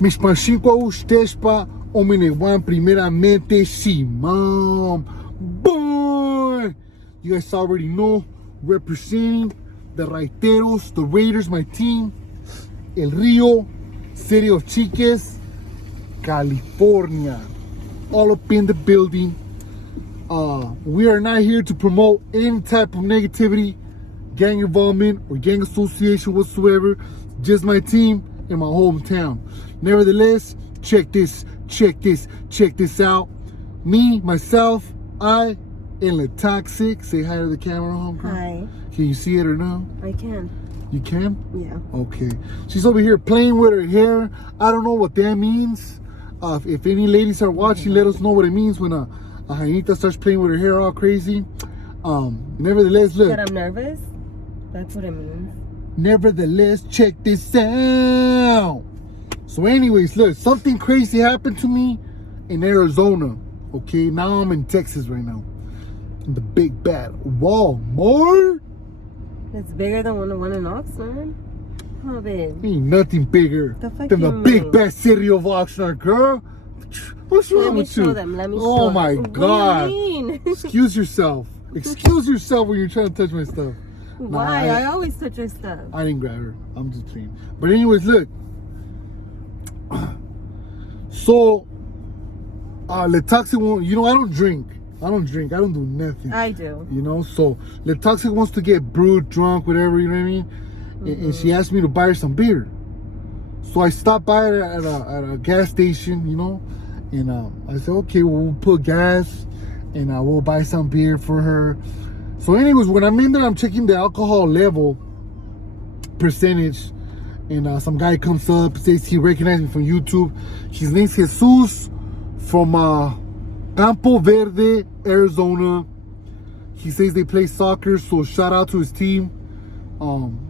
Mis pashinko usteshpa omenewan primeramente Simam. Boy! You guys already know, representing the Raiteros, the Raiders, my team, El Rio, City of Chiques, California. All up in the building. We are not here to promote any type of negativity, gang involvement, or gang association whatsoever. Just my team in my hometown. Nevertheless, check this out. Me, myself, I, and the Toxic. Say hi to the camera, homegirl. Hi. Can you see it or no? I can. You can? Yeah. Okay. She's over here playing with her hair. I don't know what that means. If any ladies are watching, let us know what it means when a Jainita starts playing with her hair all crazy. Nevertheless, look. That I'm nervous? That's what it means. Nevertheless, check this out. So anyways, look, something crazy happened to me in Arizona. Okay, now I'm in Texas right now. In the big bad Walmart. It's bigger than the one in Oxnard. How big? Ain't nothing bigger than the big bad city of Oxnard, girl. What's wrong with you? Let me show them. Oh my God. What do you mean? Excuse yourself. Excuse yourself when you're trying to touch my stuff. Why? I always touch your stuff. I didn't grab her. I'm just playing. But anyways, look. So, Le Toxic won't, you know, I don't drink. I don't do nothing. I do. You know, so Le Toxic wants to get brewed, drunk, whatever, you know what I mean? And she asked me to buy her some beer. So I stopped by at a gas station, you know, and I said, okay, well, we'll put gas and we'll buy some beer for her. So anyways, when I'm in there, I'm checking the alcohol level percentage, and some guy comes up, says he recognized me from YouTube. His name's Jesus from Campo Verde, Arizona. He says they play soccer, so shout out to his team.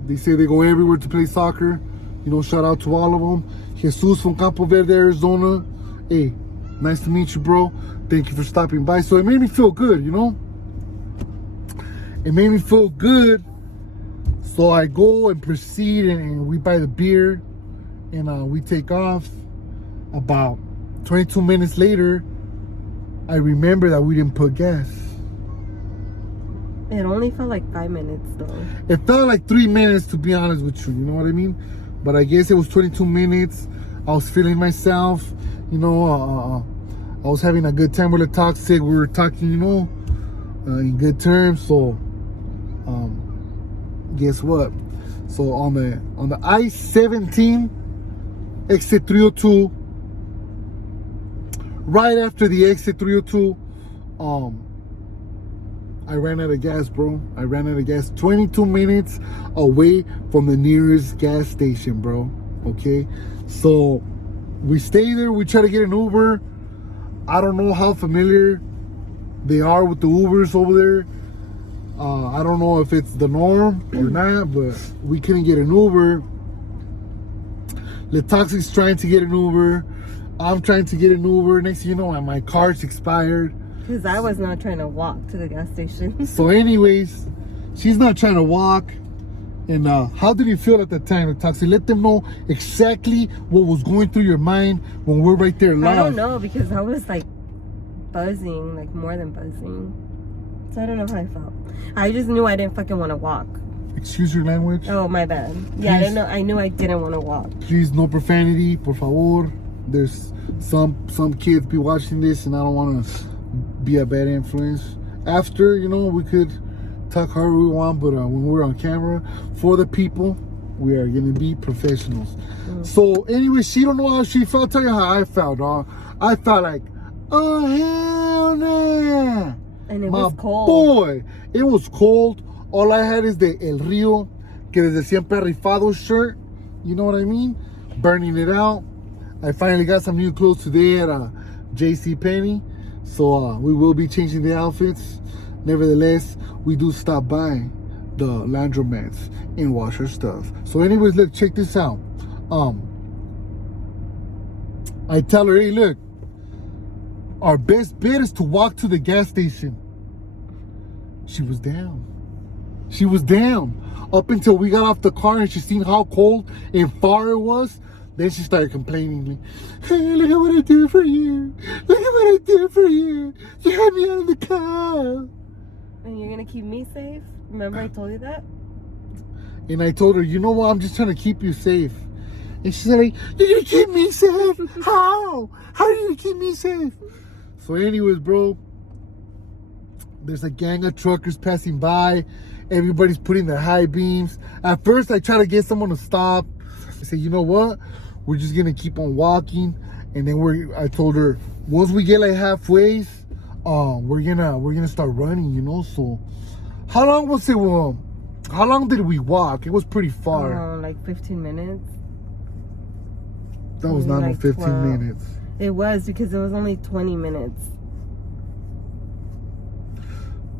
They say they go everywhere to play soccer. You know, shout out to all of them. Jesus from Campo Verde, Arizona. Hey, nice to meet you, bro. Thank you for stopping by. So it made me feel good, you know? It made me feel good. So I go and proceed, and we buy the beer, and we take off. About 22 minutes later, I remember that we didn't put gas. It only felt like 5 minutes, though. It felt like 3 minutes, to be honest with you. You know what I mean? But I guess it was 22 minutes. I was feeling myself. You know, I was having a good time with the Toxic. We were talking, you know, in good terms. So, guess what? So on the I-17 exit 302, right after the exit 302, I ran out of gas, bro. I ran out of gas 22 minutes away from the nearest gas station, bro. Okay, so we stay there. We try to get an Uber. I don't know how familiar they are with the Ubers over there. I don't know if it's the norm or not, but we couldn't get an Uber. Le Toxic's trying to get an Uber. I'm trying to get an Uber. Next thing you know, my car's expired. Because I was not trying to walk to the gas station. So anyways, she's not trying to walk. And how did you feel at the time, Le Toxic? Let them know exactly what was going through your mind when we're right there live. I don't know, because I was like buzzing, like more than buzzing. So I don't know how I felt. I just knew I didn't fucking want to walk. Excuse your language? Oh, my bad. Yeah, I didn't know. I knew I didn't want to walk. Please, no profanity, por favor. There's some kids be watching this, and I don't want to be a bad influence. After, you know, we could talk however we want, but when we're on camera for the people, we are gonna be professionals. So anyway, she don't know how she felt. I'll tell you how I felt, dog. I felt like, oh hell nah. And it was cold. Boy, it was cold. All I had is the El Rio, que desde siempre rifado shirt. You know what I mean? Burning it out. I finally got some new clothes today at JCPenney. So we will be changing the outfits. Nevertheless, we do stop by the laundromats and wash our stuff. So anyways, look, check this out. I tell her, hey, look, our best bet is to walk to the gas station. She was down. She was down. Up until we got off the car and she seen how cold and far it was. Then she started complaining. Hey, look at what I did for you. Look at what I did for you. You had me out of the car. And you're gonna keep me safe? Remember I told you that? And I told her, you know what? I'm just trying to keep you safe. And she said, like, you're gonna keep me safe? How? How are you gonna keep me safe? So anyways, bro, there's a gang of truckers passing by. Everybody's putting their high beams. At first, I try to get someone to stop. I said, you know what? We're just gonna keep on walking. And then I told her, once we get like halfway, we're gonna start running, you know? So how long was it? How long did we walk? It was pretty far. Like 15 minutes. That was not like 15 12. minutes. It was, because it was only 20 minutes.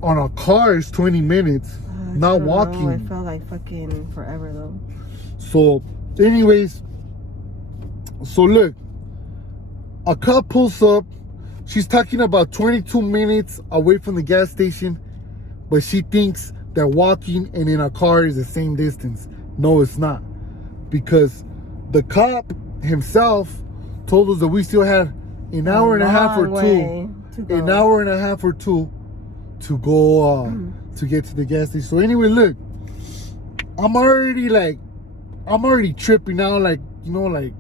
On a car, it's 20 minutes. Not walking. It felt like fucking forever though. So, anyways, so look, a cop pulls up. She's talking about 22 minutes away from the gas station, but she thinks that walking and in a car is the same distance. No, it's not. Because the cop himself told us that we still had an hour and a half or two. An hour and a half or two to go to get to the gas station. So anyway, look, I'm already tripping now, like, you know, like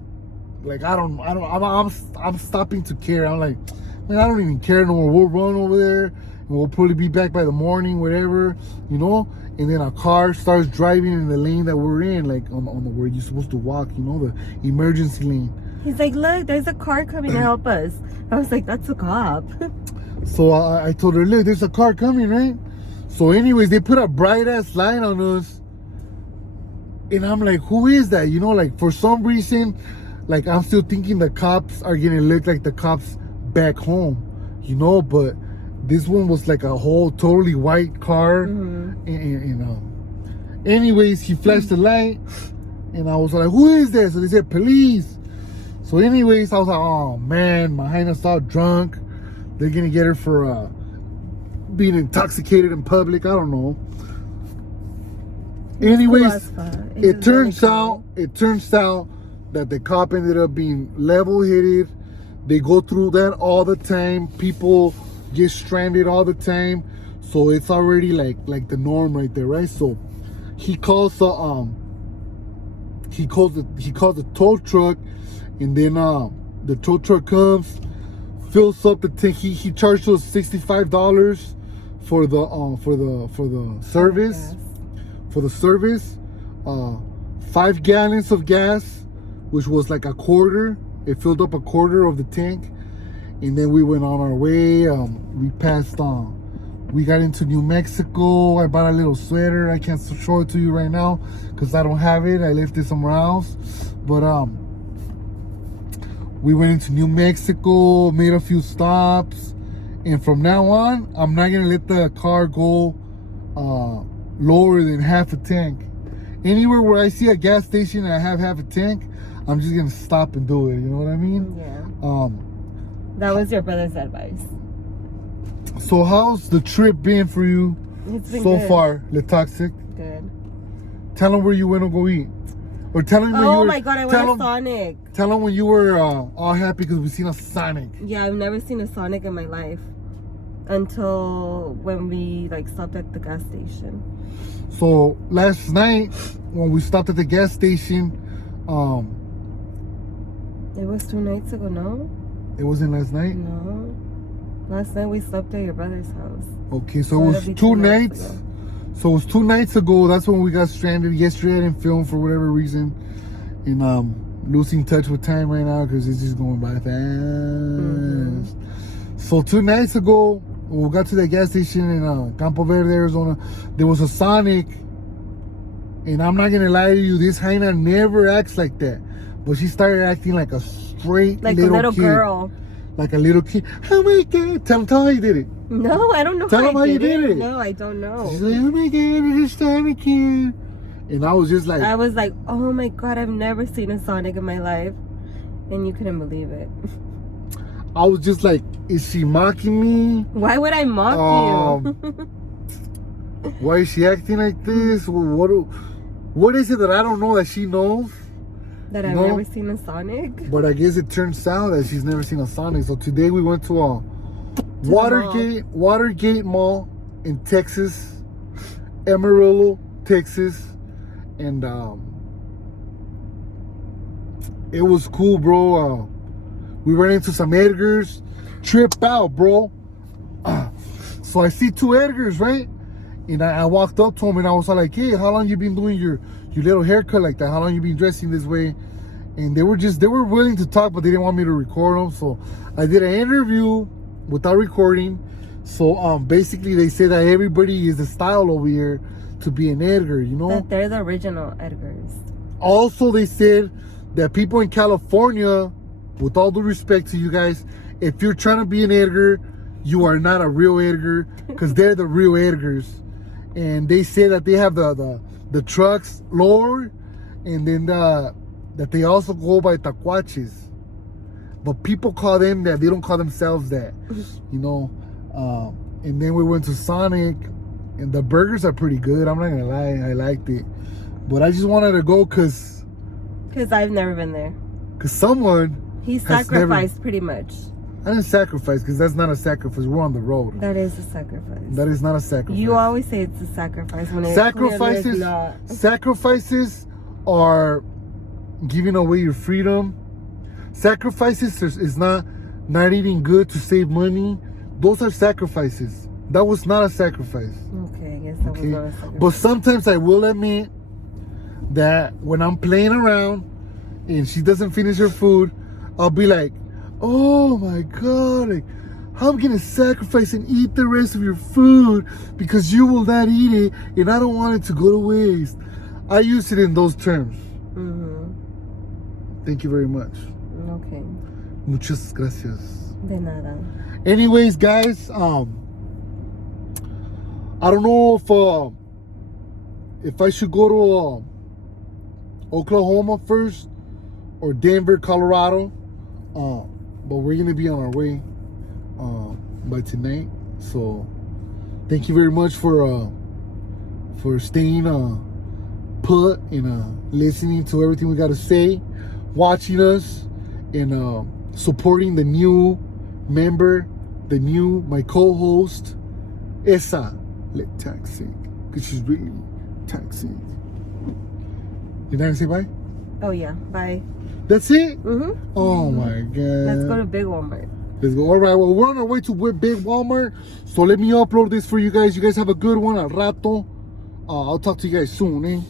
I'm stopping to care. I'm like, man, I don't even care no more. We'll run over there and we'll probably be back by the morning, whatever, you know. And then a car starts driving in the lane that we're in, like on the where you're supposed to walk, you know, the emergency lane. He's like, look, there's a car coming to help us. I was like, that's a cop. So I told her, look, there's a car coming, right? So anyways, they put a bright ass light on us. And I'm like, who is that? You know, like for some reason, like I'm still thinking the cops are gonna look like the cops back home, you know, but this one was like a whole totally white car. Anyways, he flashed the light and I was like, who is that? So they said, police. So anyways, I was like, oh man, my highness all drunk. They're gonna get her for being intoxicated in public. I don't know. Anyways, it turns out that the cop ended up being level-headed. They go through that all the time. People get stranded all the time. So it's already like the norm right there, right? So he calls the tow truck, and then the tow truck comes, fills up the tank. He charged us $65 for the service. For the service, 5 gallons of gas, which was like a quarter. It filled up a quarter of the tank, and then we went on our way. We passed on. We got into New Mexico. I bought a little sweater. I can't show it to you right now because I don't have it. I left it somewhere else. But we went into New Mexico, made a few stops, and from now on, I'm not gonna let the car go lower than half a tank. Anywhere where I see a gas station and I have half a tank, I'm just gonna stop and do it. You know what I mean? Yeah. That was your brother's advice. So how's the trip been for you so far, Le Toxic? Good. Tell them where you went to go eat. Or tell them when you were... Oh my God, I went to Sonic. Tell them when you were all happy because we seen a Sonic. Yeah, I've never seen a Sonic in my life until when we stopped at the gas station. So last night when we stopped at the gas station, it was 2 nights ago, no? It wasn't last night? No. Last night we slept at your brother's house. Okay, so it was 2 nights. Ago. So it was 2 nights ago. That's when we got stranded. Yesterday I didn't film for whatever reason. And losing touch with time right now because it's just going by fast. So 2 nights ago, we got to the gas station in Campo Verde, Arizona. There was a Sonic. And I'm not going to lie to you, this hyena never acts like that. But she started acting like a straight little kid. Girl. Like a little kid. Oh my God. Tell him how you did it. No, I don't know Tell him how you did it. No, I don't know. She's like, oh my God, it's a Sonic here. And I was just like... I was like, oh my God, I've never seen a Sonic in my life. And you couldn't believe it. I was just like, is she mocking me? Why would I mock you? Why is she acting like this? What is it that I don't know that she knows? That I've never seen a Sonic. But I guess it turns out that she's never seen a Sonic. So today we went to a Watergate Mall in Texas, Amarillo, Texas, and it was cool, bro. We ran into some Edgars. Trip out, bro. So I see two Edgars, right? And I walked up to him and I was like, hey, how long you been doing your little haircut like that? How long you been dressing this way? And they were willing to talk, but they didn't want me to record them. So I did an interview without recording. So basically they say that everybody is the style over here to be an Edgar, you know? That they're the original Edgars. Also, they said that people in California, with all due respect to you guys, if you're trying to be an Edgar, you are not a real Edgar, because they're the real Edgars. And they say that they have the trucks lower, and then that they also go by tacuaches. But people call them that, they don't call themselves that, you know. And then we went to Sonic, and the burgers are pretty good. I'm not gonna lie, I liked it. But I just wanted to go because I've never been there. Because someone... He sacrificed pretty much. I didn't sacrifice, because that's not a sacrifice. We're on the road. That is a sacrifice. That is not a sacrifice. You always say it's a sacrifice when Sacrifices are giving away your freedom. Sacrifices is not eating good to save money. Those are sacrifices. That was not a sacrifice. Okay, I guess that was not a sacrifice. But sometimes I will admit that when I'm playing around and she doesn't finish her food, I'll be like, oh my God, like, I'm gonna sacrifice and eat the rest of your food because you will not eat it and I don't want it to go to waste. I use it in those terms. Thank you very much. Okay. Muchas gracias. De nada. Anyways, guys, I don't know if I should go to Oklahoma first or Denver, Colorado. But we're gonna be on our way by tonight. So thank you very much for staying put and listening to everything we gotta say, watching us, and supporting the new member, my co-host, Esa Taxi, because she's really taxi. You not gonna say bye? Oh yeah, bye. That's it? Oh my God. Let's go to Big Walmart. Let's go. All right, well, we're on our way to Big Walmart. So let me upload this for you guys. You guys have a good one. Al rato. I'll talk to you guys soon, eh?